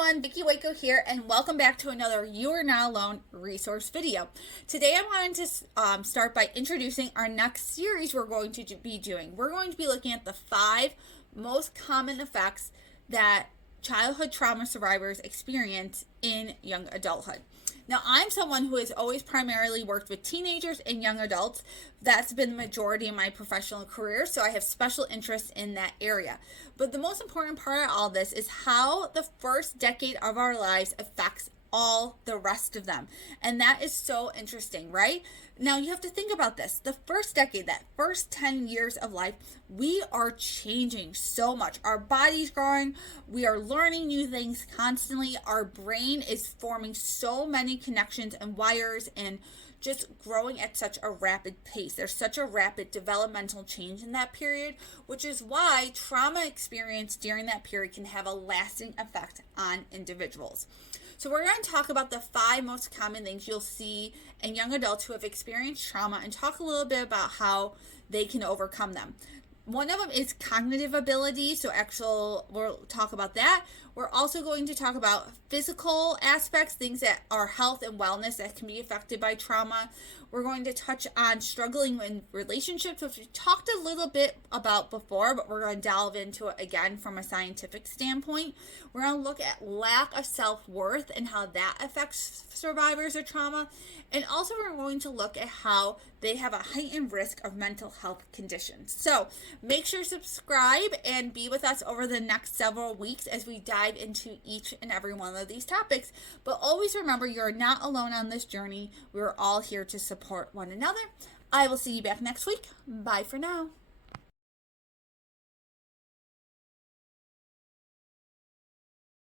everyone, Vicki Waco here, and welcome back to another You Are Not Alone resource video. Today I wanted to start by introducing our next series we're going to be doing. We're going to be looking at the 5 most common effects that childhood trauma survivors experience in young adulthood. Now, I'm someone who has always primarily worked with teenagers and young adults. That's been the majority of my professional career, so I have special interest in that area. But the most important part of all this is how the first decade of our lives affects all the rest of them. And that is so interesting, right? Now you have to think about this. The first decade, that first 10 years of life, we are changing so much. Our body's growing. We are learning new things constantly. Our brain is forming so many connections and wires and just growing at such a rapid pace. There's such a rapid developmental change in that period, which is why trauma experienced during that period can have a lasting effect on individuals. So we're going to talk about the 5 most common things you'll see in young adults who have experienced trauma and talk a little bit about how they can overcome them. One of them is cognitive ability, so we'll talk about that. We're also going to talk about physical aspects, things that are health and wellness that can be affected by trauma. We're going to touch on struggling in relationships, which we talked a little bit about before, but we're going to delve into it again from a scientific standpoint. We're going to look at lack of self-worth and how that affects survivors of trauma. And also we're going to look at how they have a heightened risk of mental health conditions. So make sure to subscribe and be with us over the next several weeks as we dive into each and every one of these topics. But always remember, you're not alone on this journey. We're all here to support one another. I will see you back next week. Bye for now.